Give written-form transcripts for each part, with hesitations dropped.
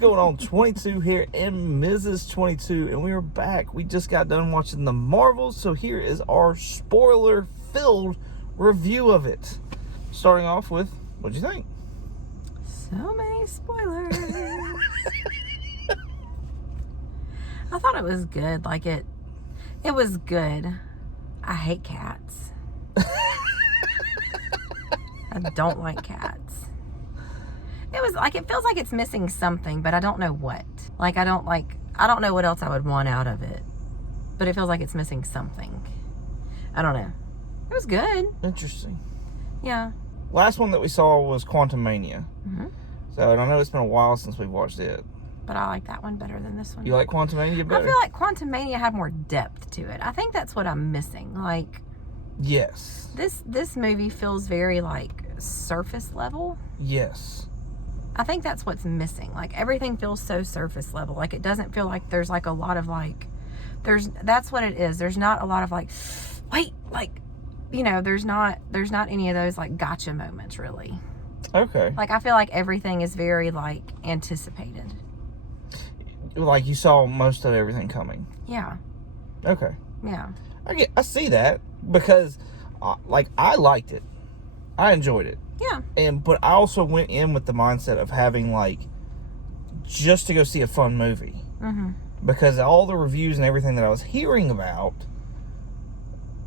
going on? 22 here and Mrs. 22, and we are back. We just got done watching the Marvels, so here is our spoiler-filled review of it. Starting off with, what'd you think? So many spoilers. I thought it was good. Like it was good. I hate cats. I don't like cats. It was like, it feels like it's missing something, but I don't know what. Like, I don't know what else I would want out of it. But it feels like it's missing something. I don't know. It was good. Interesting. Yeah. Last one that we saw was Quantumania. Mm-hmm. So, and I know it's been a while since we've watched it. But I like that one better than this one. You like Quantumania better? I feel like Quantumania had more depth to it. I think that's what I'm missing. Like, yes. This movie feels very, like, surface level. Yes. I think that's what's missing. Like, everything feels so surface level. Like, it doesn't feel like there's, like, a lot of, like, that's what it is. There's not a lot of, like, wait, like, you know, there's not any of those, like, gotcha moments, really. Okay. Like, I feel like everything is very, like, anticipated. Like, you saw most of everything coming. Yeah. Okay. Yeah. I see that because, like, I liked it. I enjoyed it. Yeah. But I also went in with the mindset of having, like, just to go see a fun movie. Mm-hmm. Because all the reviews and everything that I was hearing about,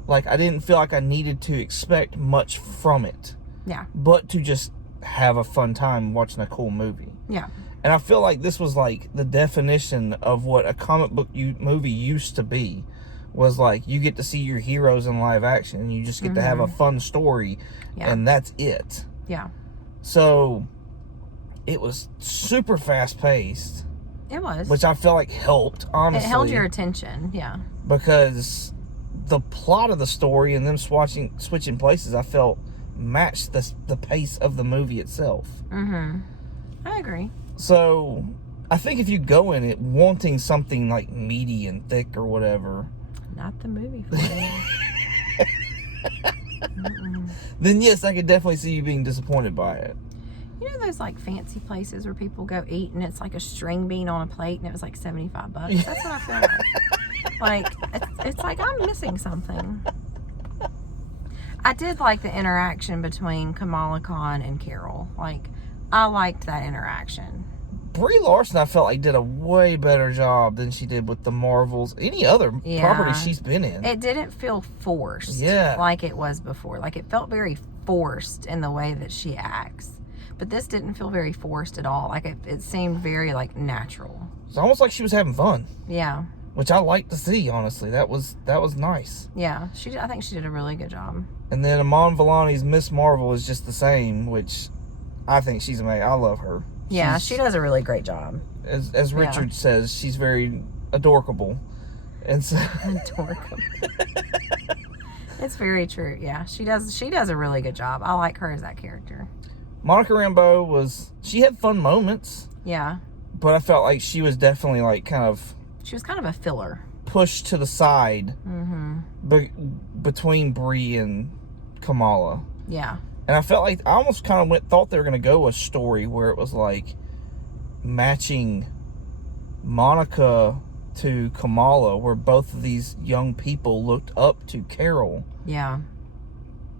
like, I didn't feel like I needed to expect much from it. Yeah. But to just have a fun time watching a cool movie. Yeah. And I feel like this was, like, the definition of what a comic book movie used to be. Was, like, you get to see your heroes in live action. And you just get to have a fun story. Yeah. And that's it. Yeah. So, it was super fast-paced. It was. Which I feel like helped, honestly. It held your attention, yeah. Because the plot of the story and them switching places, I felt matched the pace of the movie itself. Mm-hmm. I agree. So, I think if you go in it wanting something, like, meaty and thick or whatever... Not the movie for you. Then, yes, I could definitely see you being disappointed by it. You know those, like, fancy places where people go eat and it's like a string bean on a plate and it was like $75? That's what I feel like. Like, it's like I'm missing something. I did like the interaction between Kamala Khan and Carol. Like, I liked that interaction. Brie Larson, I felt like, did a way better job than she did with the Marvels. Any other property she's been in. It didn't feel forced like it was before. Like, it felt very forced in the way that she acts. But this didn't feel very forced at all. Like, it seemed very, like, natural. It's almost like she was having fun. Yeah. Which I like to see, honestly. That was nice. Yeah. I think she did a really good job. And then Iman Vellani's Miss Marvel is just the same, which I think she's amazing. I love her. Yeah, she does a really great job. As Richard says, she's very adorkable. And so adorkable. It's very true. Yeah, she does a really good job. I like her as that character. Monica Rambeau she had fun moments. Yeah. But I felt like she was definitely, like, she was kind of a filler. Pushed to the side between Brie and Kamala. Yeah. And I felt like I almost kind of thought they were going to go a story where it was like matching Monica to Kamala, where both of these young people looked up to Carol. Yeah.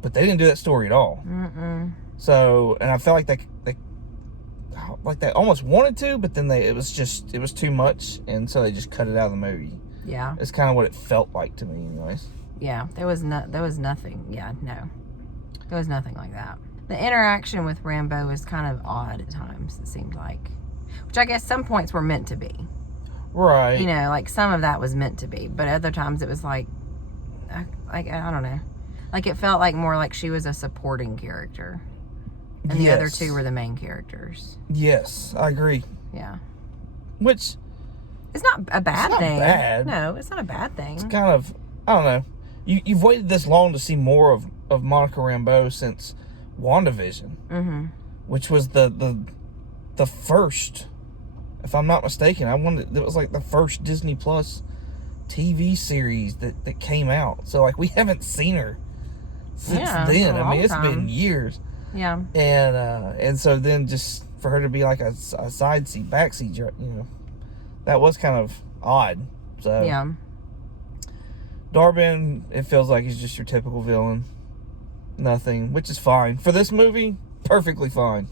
But they didn't do that story at all. So, and I felt like they almost wanted to, but then it was too much, and so they just cut it out of the movie. Yeah. It's kind of what it felt like to me, anyways. Yeah, there was nothing. Yeah, no. There was nothing like that. The interaction with Rambeau was kind of odd at times, it seemed like. Which I guess some points were meant to be. Right. You know, like, some of that was meant to be. But other times it was like I don't know. Like, it felt like more like she was a supporting character. And the other two were the main characters. Yes, I agree. Yeah. Which... It's not a bad thing. Bad. No, it's not a bad thing. It's kind of... I don't know. You've waited this long to see more of Monica Rambeau since WandaVision, which was the first, if I'm not mistaken, it was like the first Disney Plus TV series that came out. So, like, we haven't seen her since then. I mean, it's been years. Yeah. And so then just for her to be like a side seat, backseat, you know, that was kind of odd. So Yeah. Darben, it feels like he's just your typical villain. Nothing, which is fine for this movie. Perfectly fine.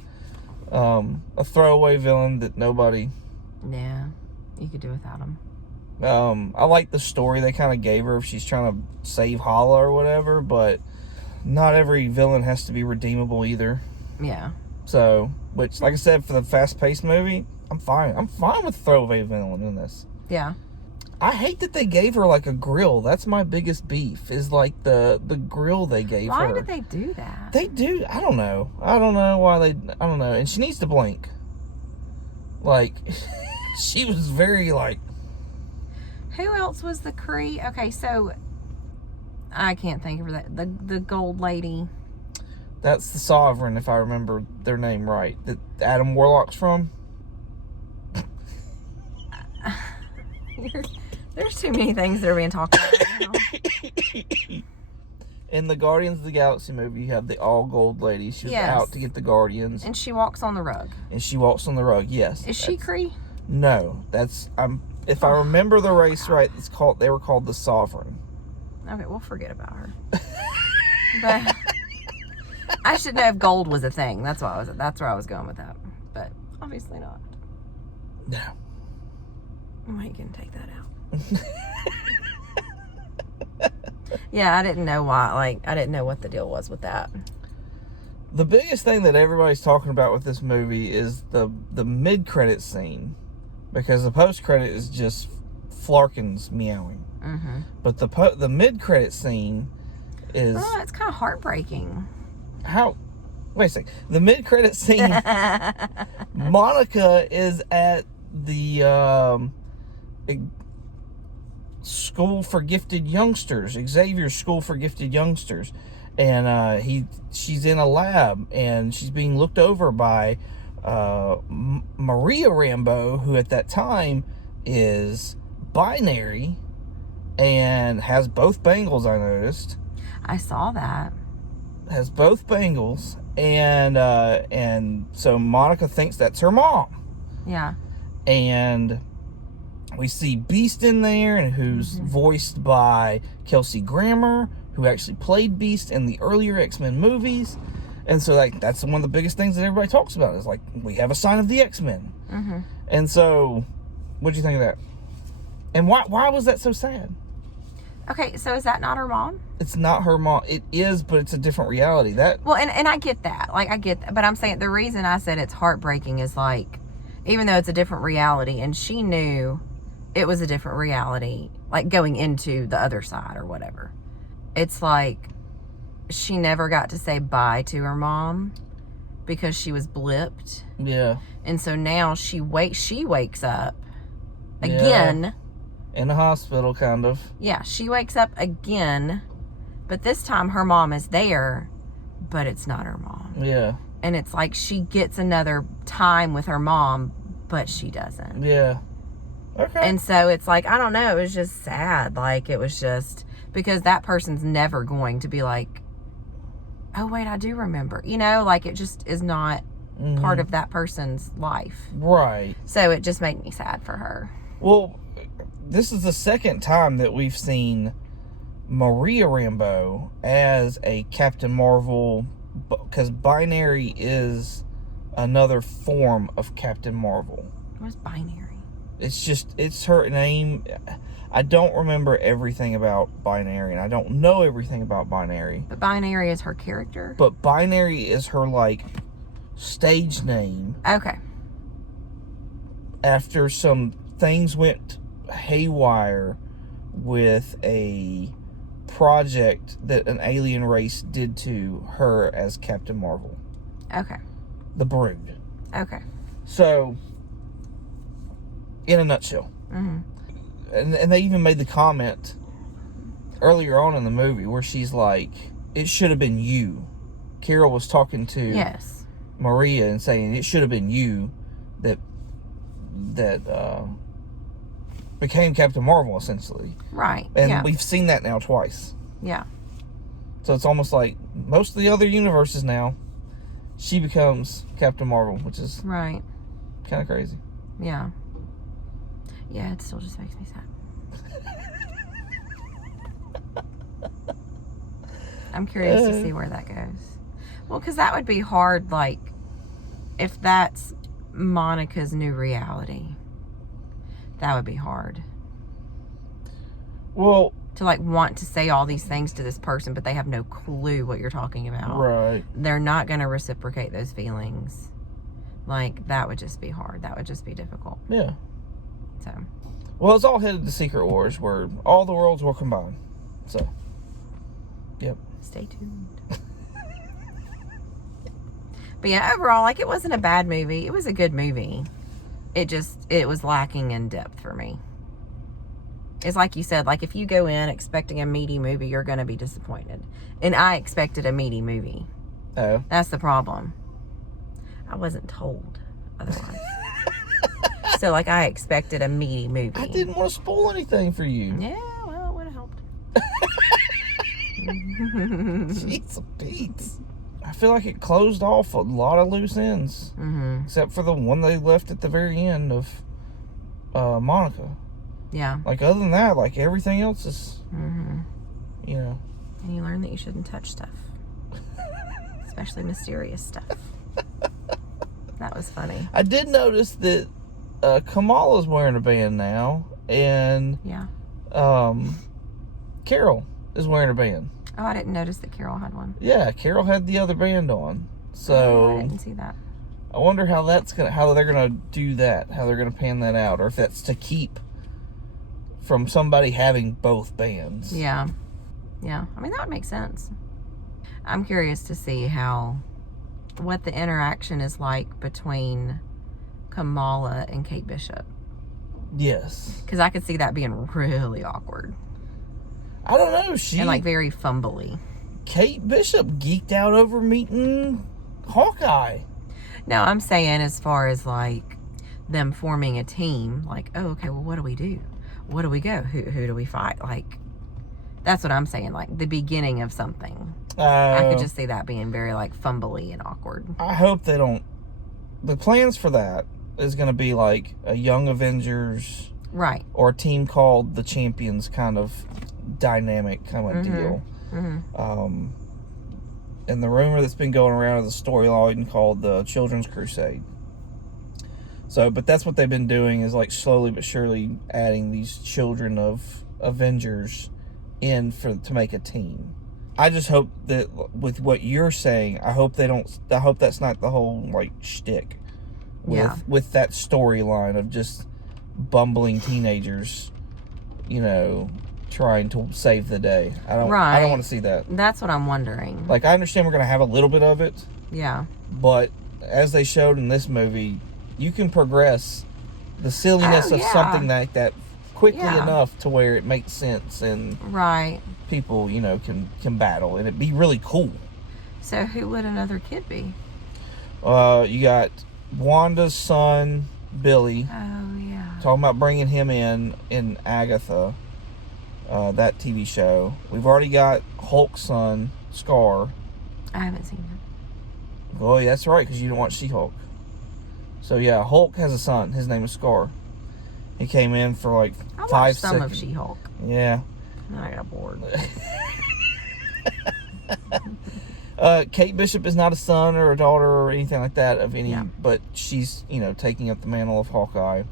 A throwaway villain that nobody. Yeah, you could do without him. I like the story they kind of gave her if she's trying to save Hala or whatever, but not every villain has to be redeemable either. Yeah. So, which, like I said, for the fast-paced movie, I'm fine. I'm fine with throwaway villain in this. Yeah. I hate that they gave her like a grill. That's my biggest beef. Is like the grill they gave her. Why did they do that? They do. I don't know. I don't know why they. I don't know. And she needs to blink. Like, she was very like. Who else was the Cree? Okay, so I can't think of her. The gold lady. That's the Sovereign, if I remember their name right. That Adam Warlock's from. There's too many things that are being talked about right now. In the Guardians of the Galaxy movie, you have the all gold lady. She was Yes. out to get the Guardians. And she walks on the rug. And she walks on the rug, yes. Is she Cree? No. That's if I remember the race right, they were called the Sovereign. Okay, we'll forget about her. But I should know if gold was a thing. That's where I was going with that. But obviously not. No. Well, you can take that out. Yeah, I didn't know why. Like, I didn't know what the deal was with that. The biggest thing that everybody's talking about with this movie is the mid-credit scene, because the post-credit is just Flarkins meowing. Mm-hmm. But the mid-credit scene is it's kind of heartbreaking. how. Wait a second. The mid-credit scene, Monica is at the School for Gifted Youngsters, Xavier's School for Gifted Youngsters, and she's in a lab, and she's being looked over by Maria Rambeau, who at that time is binary and has both bangles. I noticed. I saw that. Has both bangles, and so Monica thinks that's her mom. Yeah. And we see Beast in there, and who's voiced by Kelsey Grammer, who actually played Beast in the earlier X-Men movies. And so that's one of the biggest things that everybody talks about is like, we have a sign of the X-Men. Mm-hmm. And so, what'd you think of that? And why was that so sad? Okay, so is that not her mom? It's not her mom. It is, but it's a different reality. Well, and I get that. Like, I get that. But I'm saying the reason I said it's heartbreaking is like, even though it's a different reality, and she knew it was a different reality, like going into the other side or whatever. It's like she never got to say bye to her mom because she was blipped. Yeah. And so now she wakes up again. In a hospital, kind of. Yeah, she wakes up again, but this time her mom is there, but it's not her mom. Yeah. And it's like she gets another time with her mom, but she doesn't. Yeah. Okay. And so it's like, I don't know, it was just sad. Like, it was just, because that person's never going to be like, oh, wait, I do remember. You know, like, it just is not part of that person's life. Right. So it just made me sad for her. Well, this is the second time that we've seen Maria Rambeau as a Captain Marvel, because Binary is another form of Captain Marvel. What's Binary? It's her name. I don't remember everything about Binary, and I don't know everything about Binary. But Binary is her character? But Binary is her, like, stage name. Okay. After some things went haywire with a project that an alien race did to her as Captain Marvel. Okay. The Brood. Okay. So, in a nutshell. Mm-hmm. And they even made the comment earlier on in the movie where she's like, it should have been you. Carol was talking to Maria and saying it should have been you that became Captain Marvel, essentially. Right. And we've seen that now twice. Yeah. So it's almost like most of the other universes now, she becomes Captain Marvel, which is right. kind of crazy. Yeah. Yeah, it still just makes me sad. I'm curious to see where that goes. Well, because that would be hard, like, if that's Monica's new reality. That would be hard. Well, to, like, want to say all these things to this person, but they have no clue what you're talking about. right. They're not going to reciprocate those feelings. Like, that would just be hard. That would just be difficult. Yeah. So. Well, it's all headed to Secret Wars, where all the worlds will combine. So, yep. Stay tuned. But yeah, overall, like, it wasn't a bad movie. It was a good movie. It was lacking in depth for me. It's like you said, like, if you go in expecting a meaty movie, you're going to be disappointed. And I expected a meaty movie. Oh. That's the problem. I wasn't told otherwise. So, like, I expected a meaty movie. I didn't want to spoil anything for you. Yeah, well, it would have helped. Jeez Pete. I feel like it closed off a lot of loose ends. Mm-hmm. Except for the one they left at the very end of Monica. Yeah. Like, other than that, like, everything else is, you know. And you learn that you shouldn't touch stuff. Especially mysterious stuff. That was funny. I did notice that Kamala's wearing a band now. And yeah. Carol is wearing a band. Oh, I didn't notice that Carol had one. Yeah, Carol had the other band on. So I didn't see that. I wonder how they're gonna do that, how they're gonna pan that out, or if that's to keep from somebody having both bands. Yeah. Yeah. I mean, that would make sense. I'm curious to see what the interaction is like between Kamala and Kate Bishop. Yes. Because I could see that being really awkward. I don't know. And, like, very fumbly. Kate Bishop geeked out over meeting Hawkeye. No, I'm saying as far as, like, them forming a team. Like, oh, okay, well, what do we do? Where do we go? Who do we fight? Like, that's what I'm saying. Like, the beginning of something. I could just see that being very, like, fumbly and awkward. I hope they don't. The plans for that is going to be, like, a Young Avengers. Right. Or a team called the Champions kind of dynamic kind of deal. Mm-hmm. And the rumor that's been going around is a storyline called the Children's Crusade. So, but that's what they've been doing, is like slowly but surely adding these children of Avengers in to make a team. I just hope that with what you're saying, I hope that's not the whole like shtick with that storyline of just bumbling teenagers, you know, trying to save the day. I don't want to see that. That's what I'm wondering. Like, I understand we're going to have a little bit of it. Yeah. But as they showed in this movie, you can progress the silliness of something like that quickly enough to where it makes sense and people, you know, can battle and it'd be really cool. So who would another kid be? You got Wanda's son, Billy. Oh, yeah. Talking about bringing him in Agatha, that TV show. We've already got Hulk's son, Scar. I haven't seen him. Oh, yeah, that's right, because you didn't watch She-Hulk. So, yeah, Hulk has a son. His name is Scar. He came in for, like, I 5 watched some of She-Hulk. Yeah. And I got bored. Kate Bishop is not a son or a daughter or anything like that of any, but she's, you know, taking up the mantle of Hawkeye.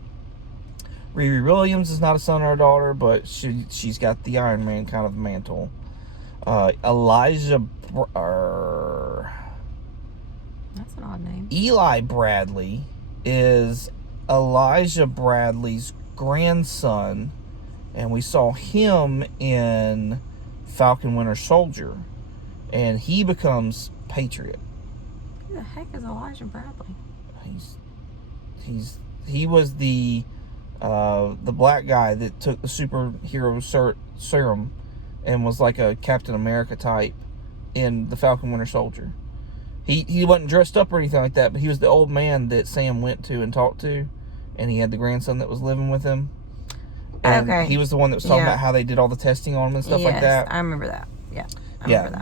Riri Williams is not a son or a daughter, but she's got the Iron Man kind of mantle. Elijah... That's an odd name. Eli Bradley is Elijah Bradley's grandson, and we saw him in Falcon Winter Soldier, and he becomes Patriot. Who the heck is Elijah Bradley? He was the black guy that took the superhero serum and was like a Captain America type in the Falcon Winter Soldier. He wasn't dressed up or anything like that, but he was the old man that Sam went to and talked to, and he had the grandson that was living with him. And he was the one that was talking about how they did all the testing on him and stuff like that. I remember that. Yeah. I remember that.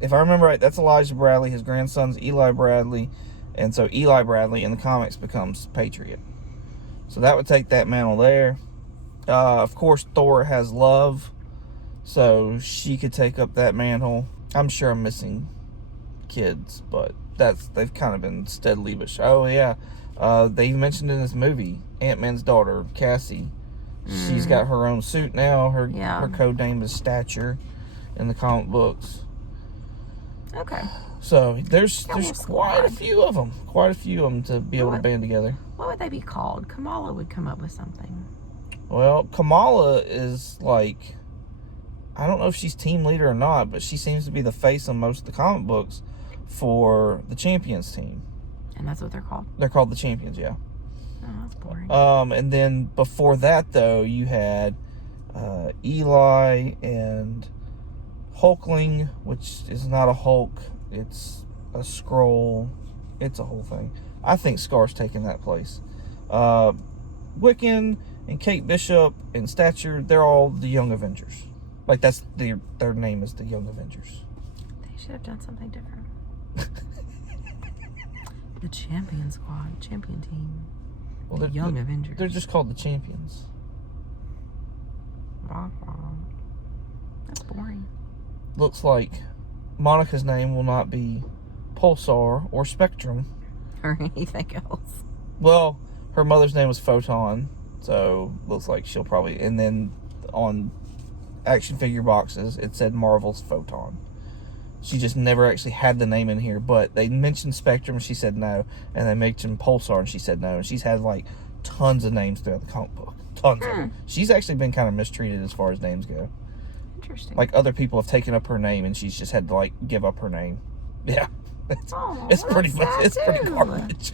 if I remember right, that's Elijah Bradley. His grandson's Eli Bradley. And so Eli Bradley in the comics becomes Patriot. So that would take that mantle there. Of course, Thor has Love. So she could take up that mantle. I'm sure I'm missing kids, but they've kind of been steadily but oh yeah. They mentioned in this movie, Ant-Man's daughter, Cassie. She's got her own suit now. Her code name is Stature in the comic books. Okay. So there's quite a few of them. Quite a few of them to be able to band together. What would they be called? Kamala would come up with something. Well, Kamala is like, I don't know if she's team leader or not, but she seems to be the face on most of the comic books for the Champions team. And that's what they're called? They're called the Champions, yeah. Oh, that's boring. And then before that, though, you had Eli and Hulkling, which is not a Hulk. It's a Skrull. It's a whole thing. I think Scar's taking that place. Wiccan and Kate Bishop and Stature, they're all the Young Avengers. Like, that's their name is the Young Avengers. They should have done something different. The Champion Squad, Champion Team. Well, the Young Avengers. They're just called the Champions. That's boring. Looks like Monica's name will not be Pulsar or Spectrum. Or anything else. Well, her mother's name was Photon, so looks like she'll probably... And then on action figure boxes, it said Marvel's Photon. She just never actually had the name in here, but they mentioned Spectrum and she said no, and they mentioned Pulsar and she said no, and she's had like tons of names throughout the comic book. Tons of them. She's actually been kind of mistreated as far as names go. Interesting. Like, other people have taken up her name and she's just had to like give up her name. Yeah. It's pretty much, it's pretty garbage.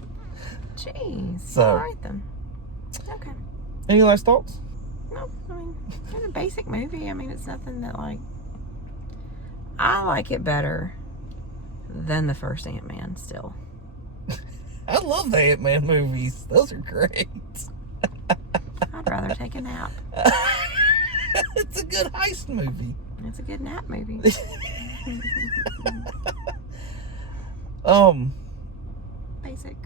Jeez. So, alright then. Okay. Any last thoughts? No, I mean, it's a basic movie. I mean, it's nothing that, like, I like it better than the first Ant-Man still. I love the Ant-Man movies. Those are great. I'd rather take a nap. It's a good heist movie. It's a good nap movie. Basic.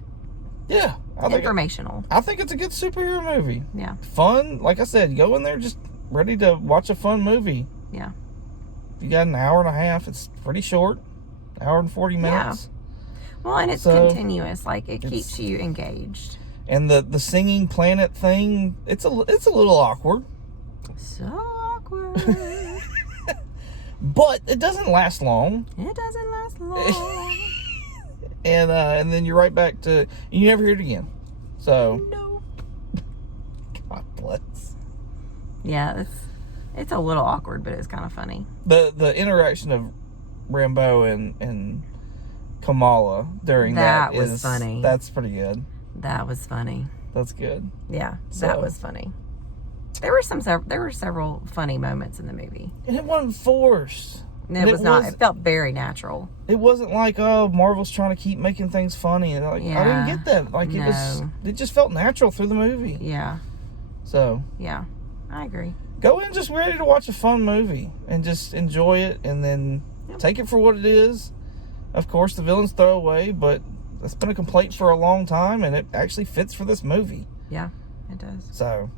Yeah. Informational. I think it's a good superhero movie. Yeah. Fun. Like I said, go in there just ready to watch a fun movie. Yeah. You got an hour and a half. It's pretty short. Hour and 40 minutes. Yeah. Well, and it's continuous. Like, it keeps you engaged. And the singing planet thing, it's a little awkward. So awkward. But it doesn't last long. It doesn't last long. And then you're right back to, and you never hear it again. So. No. God bless. Yeah, it's a little awkward, but it's kind of funny. The interaction of Rambo and Kamala during that was funny. That's pretty good. That was funny. That's good. Yeah, that was funny. There were several funny moments in the movie. And it wasn't forced. It was not. It felt very natural. It wasn't like, oh, Marvel's trying to keep making things funny. And like, I didn't get that. Like, it just felt natural through the movie. Yeah. So. Yeah, I agree. Go in just ready to watch a fun movie and just enjoy it, and then take it for what it is. Of course, the villain's throwaway, but that's been a complaint for a long time, and it actually fits for this movie. Yeah, it does. So,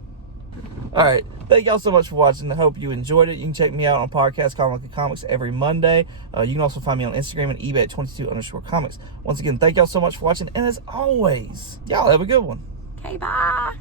all right. Thank y'all so much for watching. I hope you enjoyed it. You can check me out on podcast Comics every Monday. You can also find me on Instagram and eBay at 22_comics. Once again, thank y'all so much for watching, and as always, y'all have a good one. Okay, bye.